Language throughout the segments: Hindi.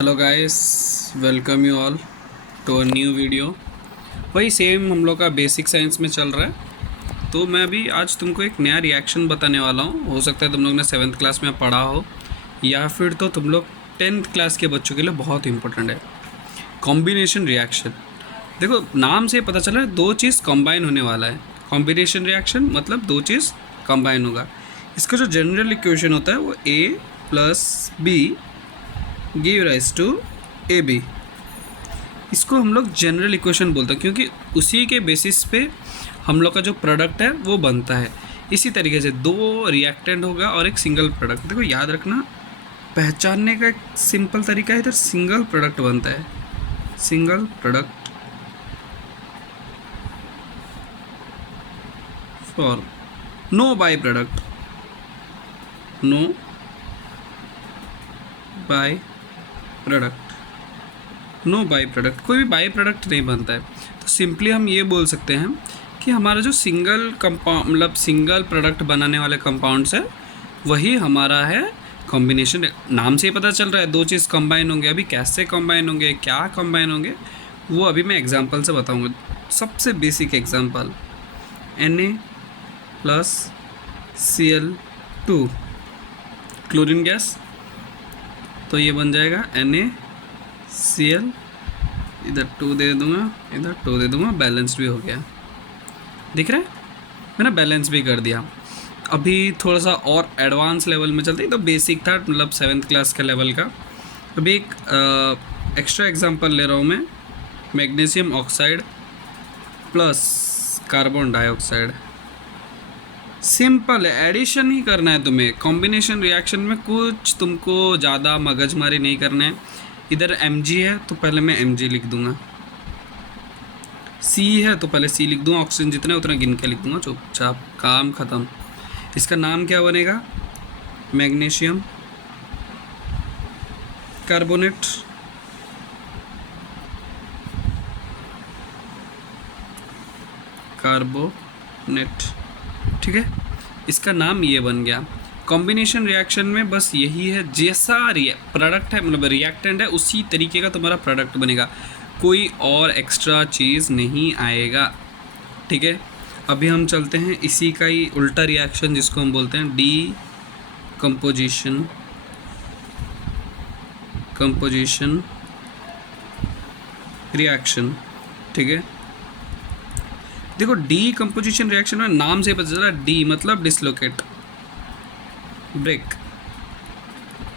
Hello guys, welcome you all to a new video. वही सेम हम लोग का बेसिक साइंस में चल रहा है। तो मैं अभी आज तुमको एक नया रिएक्शन बताने वाला हूँ। हो सकता है तुम लोग ने 7th क्लास में पढ़ा हो, या फिर तो तुम लोग 10th क्लास के बच्चों के लिए बहुत इंपॉर्टेंट है। Combination reaction. देखो, नाम से पता चला है दो चीज़ कंबाइन होने वाला है। कॉम्बिनेशन रिएक्शन मतलब दो चीज़ कंबाइन होगा। इसका जो जनरल इक्वेशन होता है वो A+B give rise to AB। इसको हम लोग जनरल इक्वेशन बोलते हैं, क्योंकि उसी के बेसिस पे हम लोग का जो प्रोडक्ट है वो बनता है। इसी तरीके से दो रिएक्टेंट होगा और एक सिंगल प्रोडक्ट। देखो, याद रखना, पहचानने का एक सिंपल तरीका है, इधर सिंगल प्रोडक्ट बनता है। Single product for no by product, no by product, no by product, कोई भी बाई प्रोडक्ट नहीं बनता है। तो सिंपली हम ये बोल सकते हैं कि हमारा जो सिंगल कंपाउंड मतलब सिंगल प्रोडक्ट बनाने वाले कंपाउंड्स है वही हमारा है कॉम्बिनेशन। नाम से ही पता चल रहा है दो चीज़ कंबाइन होंगे। अभी कैसे कंबाइन होंगे, क्या कंबाइन होंगे, वो अभी मैं एग्जांपल से बताऊंगा। सबसे basic example, Na+Cl2 chlorine gas. तो ये बन जाएगा NaCl, इधर 2 दे दूंगा, इधर 2 दे दूंगा, बैलेंस भी हो गया। दिख रहा है, मैंने बैलेंस भी कर दिया। अभी थोड़ा सा और एडवांस लेवल में चलते हैं। तो बेसिक था मतलब 7th क्लास के लेवल का। अभी एक एक्स्ट्रा एग्जांपल ले रहा हूँ मैं। Magnesium oxide plus carbon dioxide. Simple है, एडिशन ही करना है तुम्हें। कॉम्बिनेशन रिएक्शन में कुछ तुमको ज़्यादा मगजमारी नहीं करना है। इधर Mg है तो पहले मैं Mg लिख दूंगा, C है तो पहले C लिख दूंगा, ऑक्सीजन जितना है उतना गिन के लिख दूंगा, चुपचाप काम ख़त्म। इसका नाम क्या बनेगा? Magnesium carbonate, carbonate. ठीक है, इसका नाम ये बन गया। कॉम्बिनेशन रिएक्शन में बस यही है, जैसा प्रोडक्ट है मतलब रिएक्टेंट है उसी तरीके का तुम्हारा प्रोडक्ट बनेगा, कोई और एक्स्ट्रा चीज़ नहीं आएगा। ठीक है, अभी हम चलते हैं इसी का ही उल्टा रिएक्शन जिसको हम बोलते हैं डी कंपोजिशन रिएक्शन। ठीक है, देखो डी कंपोजिशन रिएक्शन में नाम से पता चला, डी मतलब डिसलोकेट, ब्रेक।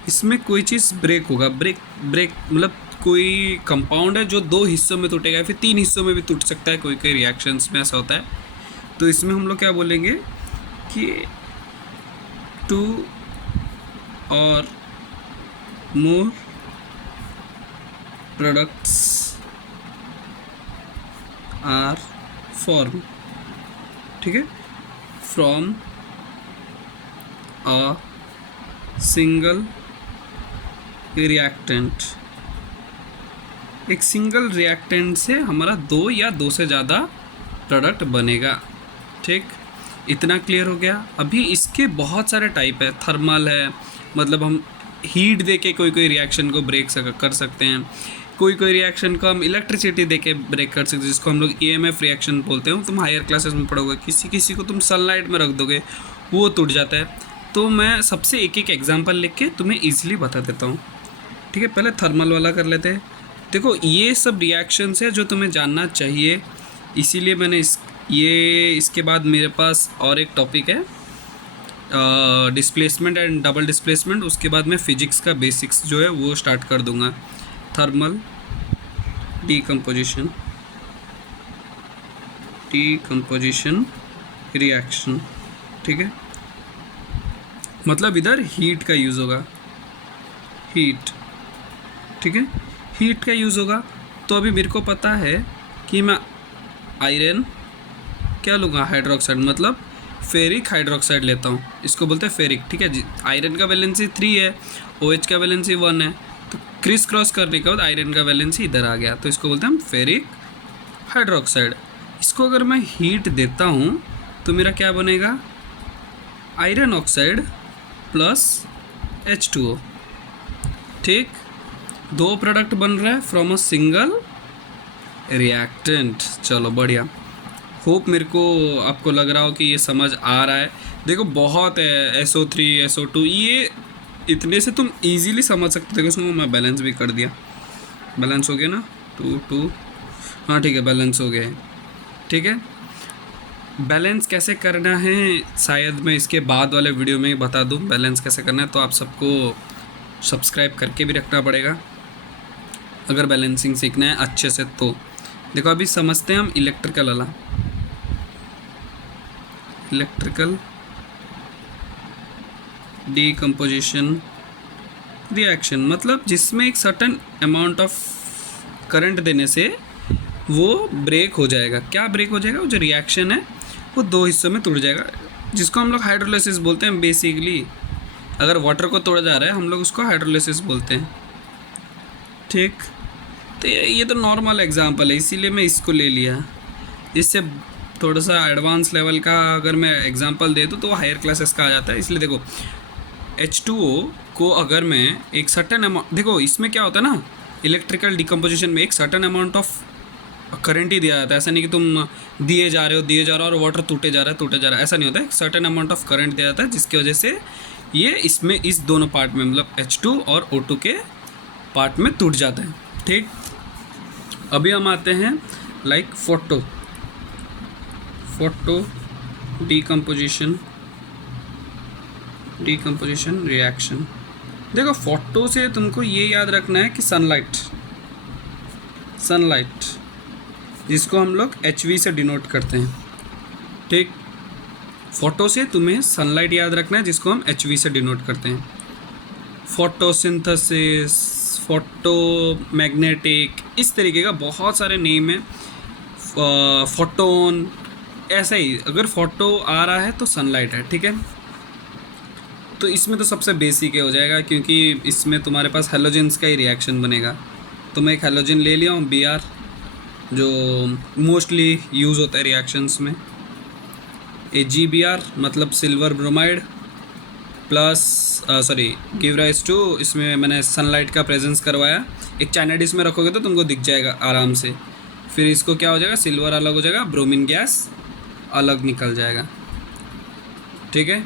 इसमें कोई चीज़ ब्रेक होगा। ब्रेक मतलब कोई कंपाउंड है जो दो हिस्सों में टूटेगा, फिर 3 हिस्सों में भी टूट सकता है, कोई कोई रिएक्शंस में ऐसा होता है। तो इसमें हम लोग क्या बोलेंगे कि 2 और मोर प्रोडक्ट्स आर फॉर्म, ठीक है, फ्रॉम अ सिंगल रिएक्टेंट। एक सिंगल रिएक्टेंट से हमारा 2 या 2 से ज़्यादा प्रोडक्ट बनेगा। ठीक, इतना क्लियर हो गया। अभी इसके बहुत सारे टाइप है। थर्मल है, मतलब हम हीट दे के कोई कोई रिएक्शन को ब्रेक कर सकते हैं। कोई कोई रिएक्शन को हम इलेक्ट्रिसिटी दे के ब्रेक कर सकते हैं, जिसको हम लोग EMF रिएक्शन बोलते हैं। तुम हायर क्लासेस में पढ़ोगे। किसी किसी को तुम सनलाइट में रख दोगे वो टूट जाता है। तो मैं सबसे एक एक एग्जांपल लिख के तुम्हें ईजिली बता देता हूँ। ठीक है, पहले थर्मल वाला कर लेते हैं। देखो, ये सब रिएक्शंस है जो तुम्हें जानना चाहिए, इसीलिए मैंने इसके बाद मेरे पास और एक टॉपिक है डिस्प्लेसमेंट एंड डबल डिस्प्लेसमेंट। उसके बाद मैं फिजिक्स का बेसिक्स जो है वो स्टार्ट कर दूंगा। Thermal decomposition reaction. ठीक है, मतलब इधर हीट का यूज़ होगा, हीट। ठीक है, हीट का यूज़ होगा। तो अभी मेरे को पता है कि मैं आयरन क्या लूँगा, हाइड्रोक्साइड, मतलब फेरिक हाइड्रोक्साइड लेता हूँ। इसको बोलते हैं फेरिक। ठीक है, आयरन का वैलेंसी 3 है, OH का वैलेंसी 1 है। तो क्रिस क्रॉस करने के बाद आयरन का वैलेंसी इधर आ गया, तो इसको बोलते हैं हम फेरिक हाइड्रोक्साइड। इसको अगर मैं हीट देता हूँ तो मेरा क्या बनेगा, आयरन ऑक्साइड प्लस H2O। ठीक, दो प्रोडक्ट बन रहा है फ्रॉम अ सिंगल रिएक्टेंट। चलो बढ़िया, होप मेरे को आपको लग रहा हो कि ये समझ आ रहा है। देखो बहुत है, SO3 SO2 ये इतने से तुम इजीली समझ सकते हो। देखो इसमें मैं बैलेंस भी कर दिया, बैलेंस हो गया ना 2 2। हाँ ठीक है, बैलेंस हो गया है। ठीक है, बैलेंस कैसे करना है शायद मैं इसके बाद वाले वीडियो में ही बता दूँ बैलेंस कैसे करना है, तो आप सबको सब्सक्राइब करके भी रखना पड़ेगा अगर बैलेंसिंग सीखना है अच्छे से। तो देखो अभी समझते हैं हम इलेक्ट्रिकल वाला। इलेक्ट्रिकल डीकम्पोजिशन रिएक्शन मतलब जिसमें एक सर्टेन अमाउंट ऑफ करंट देने से वो ब्रेक हो जाएगा। क्या ब्रेक हो जाएगा? वो जो रिएक्शन है वो दो हिस्सों में टूट जाएगा, जिसको हम लोग हाइड्रोलिसिस बोलते हैं बेसिकली। अगर वाटर को तोड़ा जा रहा है हम लोग उसको हाइड्रोलिसिस बोलते हैं। ठीक, तो ये तो नॉर्मल एग्जांपल है, इसीलिए मैं इसको ले लिया। इससे थोड़ा सा एडवांस लेवल का अगर मैं एग्जांपल दे दूँ तो हायर क्लासेस का आ जाता है। इसलिए देखो H2O को अगर मैं एक सर्टेन अमाउंट, देखो इसमें क्या होता है ना, इलेक्ट्रिकल डिकम्पोजिशन में एक सर्टेन अमाउंट ऑफ करंट ही दिया जाता है। ऐसा नहीं कि तुम दिए जा रहे हो और वाटर टूटे जा रहा है, ऐसा नहीं होता है। सर्टेन अमाउंट ऑफ करंट दिया जाता है जिसकी वजह से ये इसमें इस दोनों पार्ट में मतलब H2 और O2 के पार्ट में टूट जाता है। ठीक, अभी हम आते हैं लाइक फोटो डिकम्पोजिशन रिएक्शन। देखो फोटो से तुमको ये याद रखना है कि सनलाइट जिसको हम लोग HV से डिनोट करते हैं। ठीक, फोटो से तुम्हें सनलाइट याद रखना है जिसको हम HV से डिनोट करते हैं। फोटोसिंथेसिस, फोटो मैग्नेटिक, इस तरीके का बहुत सारे नेम है। फोटोन, ऐसा ही अगर फोटो आ रहा है तो सनलाइट है। ठीक है, तो इसमें तो सबसे बेसिक हो जाएगा क्योंकि इसमें तुम्हारे पास हेलोजेंस का ही रिएक्शन बनेगा। तो मैं एक हेलोजन ले लिया हूँ Br, जो मोस्टली यूज़ होता है रिएक्शंस में। AgBr मतलब silver bromide plus give rise to, इसमें मैंने सनलाइट का प्रेजेंस करवाया। एक चाइनाडिस में रखोगे तो तुमको दिख जाएगा आराम से। फिर इसको क्या हो जाएगा, सिल्वर अलग हो जाएगा, ब्रोमीन गैस अलग निकल जाएगा। ठीक है,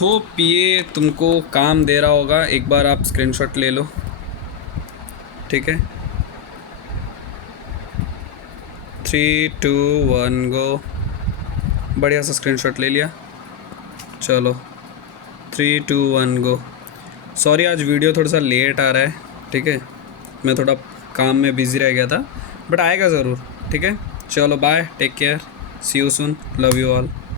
होप ये तुमको काम दे रहा होगा। एक बार आप स्क्रीनशॉट ले लो। ठीक है, 3 2 1 गो। बढ़िया सा स्क्रीनशॉट ले लिया। चलो 3 2 1 गो। सॉरी आज वीडियो थोड़ा सा लेट आ रहा है। ठीक है, मैं थोड़ा काम में बिज़ी रह गया था, बट आएगा ज़रूर। ठीक है, चलो bye, take care, see you soon, love you all.